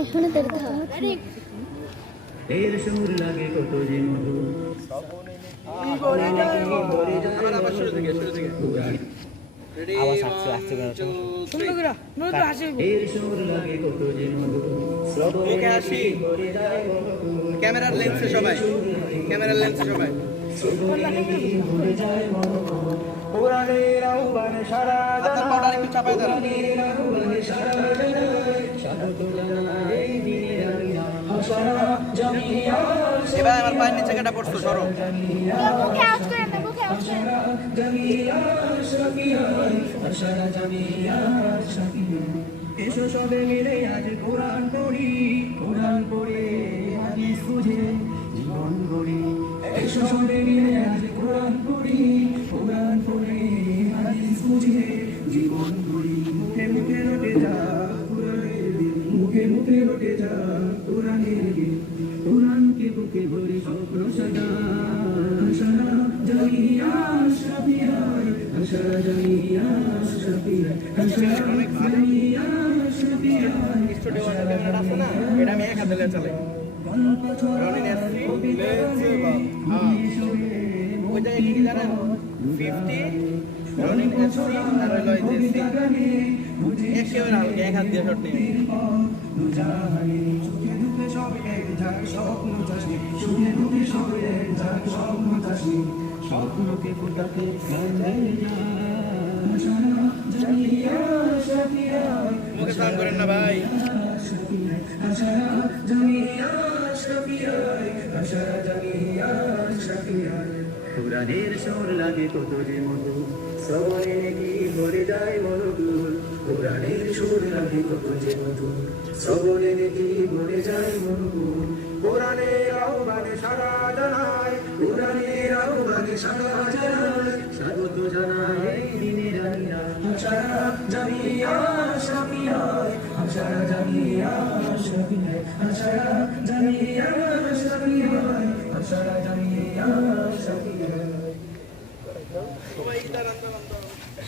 এখানে দেখতে হবে এর সুর লাগে কত যে মধু আওয়াজ আসছে আসছে এর সুর লাগে কত যে মধু মুখে হাসি ক্যামেরার লেন্সে সবাই ক্যামেরার লেন্সে সবাই পুরাণের আহ্বানে সারা আপনার পাউডার একটু চাপাই দেন এবার আমার পায়ের নিচে কেটা পড়ছো সরো মুখে আওয়াজ করে না মুখে আওয়াজ করে এসো সবে মিলে আজ কোরআন পড়ি কোরআন পড়ে হাদিস বুঝে জীবন গড়ি এসো সবে মিলে আজ কোরআন পড়ি কোরআন পড়ে হাদিস বুঝে জীবন গড়ি মুখে মুখে রটে যা কোরআনের দিন মুখে মুখে রটে যা কোরআনের দিন কোরআনকে বুকে ভরে স্বপ্ন সাজা সারা জামিয়া শাফিয়ার সারা জামিয়া শাফিয়ার সারা জামিয়া শাফিয়ার স্টুডিও ক্যামেরা আছে না এটা আমি এক হাতে লে চালাই রনি নেসি ওই জায়গায় কি জানেন 50 রনি নেসি আর হলো এই যে একেবারে হালকা এক হাত দিয়ে শট নিয়ে স্বপ্নকে ফোটাতে মুখে সাউন্ড করেন না ভাই পুরাণের সুর লাগে কত যে মধু শ্রবণে কি ভরে যায় মনোদুর পুরাণের সুর লাগে কত যে মধু শ্রবণে কি ভরে যায় মনোদুর পুরাণের আহ্বানে সারা জানায় পুরাণের আহ্বানে সারা জানায় স্বাগত জানায় দিনের আমিরা সারা জামিয়া শাফিয়ায় সারা জামিয়া শাফিয়ায় সারা জামিয়া